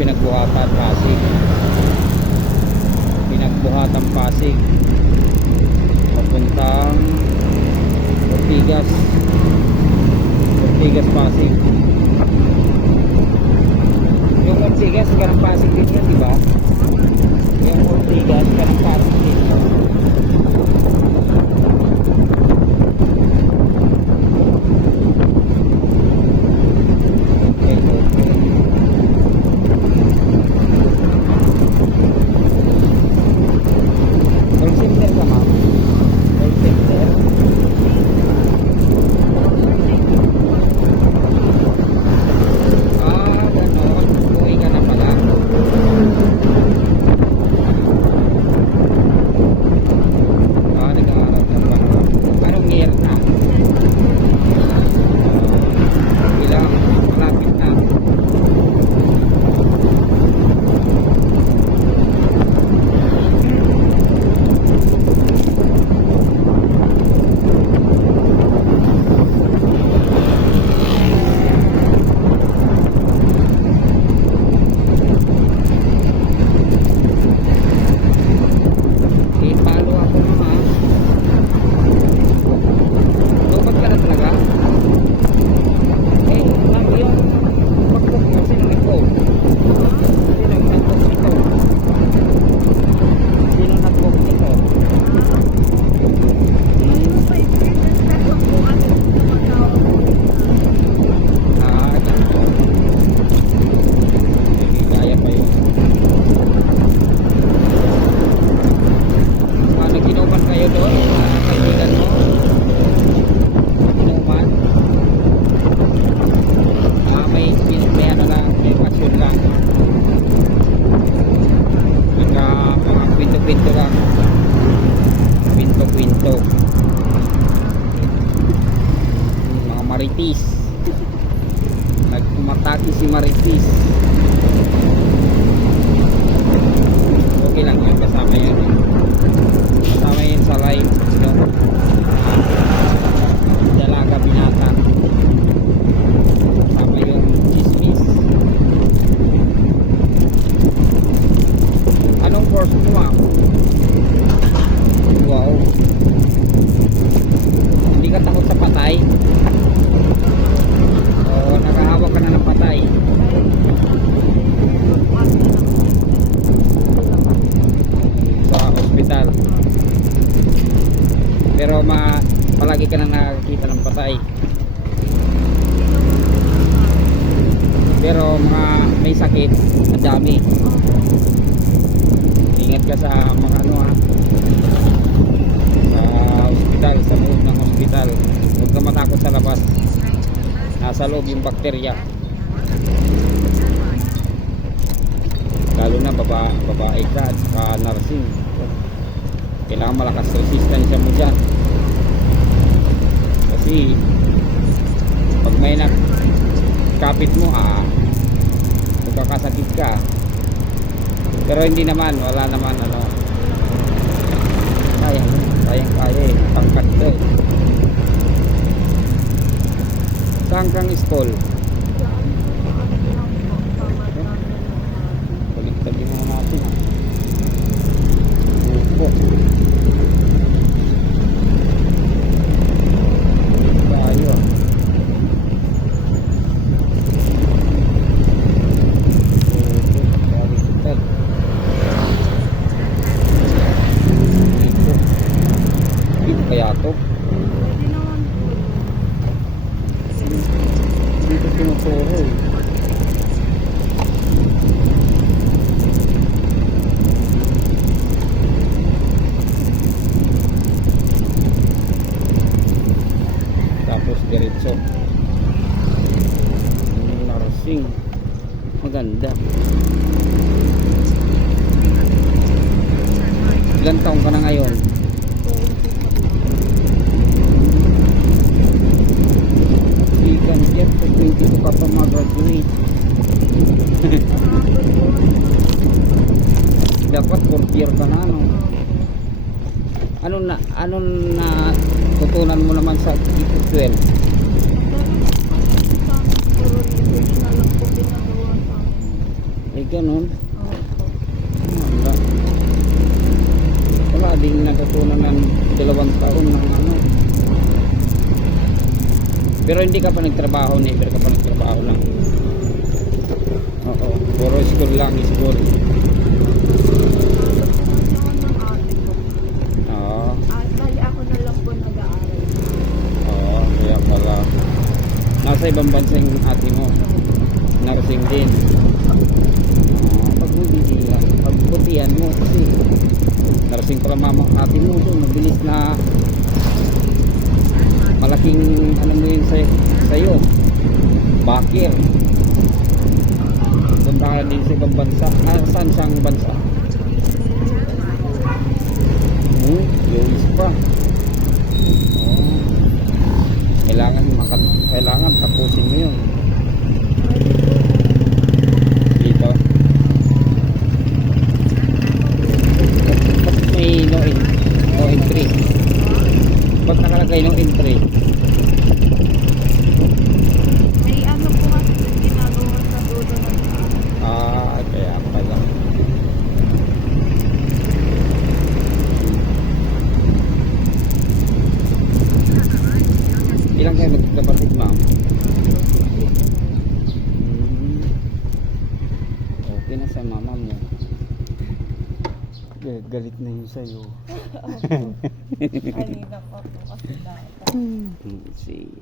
pinagbuhatan Pasig. Pinagbuhatan Pasig papuntang Ortigas Pasig. Yung Ortigas kanang Pasig din yan, di ba? Yung Ortigas kanang Pasig din. Marites, nagpumataki si Marites. Okay lang yun, kasama yun sa live, no? Dalaga binata, kasama yung chismis. Anong course mo, ma'am? Wow, hindi ka takot sa patay? O nakahawak ka na ng patay? Sa ospital. Pero palagi ka na nakakita ng patay. Pero may sakit, madami. Ingat ka sa mga sa ospital, sa loob ng ospital. Huwag ka matakot sa labas. Nasa loob yung bakterya. Lalo na babae ka at saka nursing. Kailangan malakas resistensya mo dyan. Kasi pag may nakapit mo, magkakasakit ka. Pero hindi naman, wala naman kayang kaya eh. Tangkat to eh. Saan kang school? Balik-tagi mo natin Upo. Tayo Dito kaya to? Dito tinuturo eh. Tapos diretso nursing. Maganda. Ilan taong ka na ngayon? Ikan jet, 22 ka pa mag-graduate. Dapat 4th year ka na, no? Ano na tutunan mo naman sa 12? Ay ganun. Opo. Wala. Wala din natutunan ng 2 taon ng ano. Pero hindi ka pa nagtrabaho, never ka pa nagtrabaho lang. Oo, puro school lang, school. Ng ate ko. Oo, Bali ako na lang po nag-aaral. oo, kaya pala. Nasa ibang bansa yung ate mo. Nursing din. Pagbutihan mo kasi nursing pala mama ate mo doon. Mabilis na malaking ano mo yun sa'yo. Bakir. Punta ka din sa ibang bansa. Saan siyang bansa? US pa. Oh. Kailangan tapusin mo yun. Dito. Ba't may no entry? Ba't nakalagay no entry? May ano po kasi ginagawa sa dulo ng Kaya pala. Ilang kayo magkakapatid, ma'am? Okay na sa mama mo. Galit na yun sa'yo. Kanina pa po kasi dapat. See.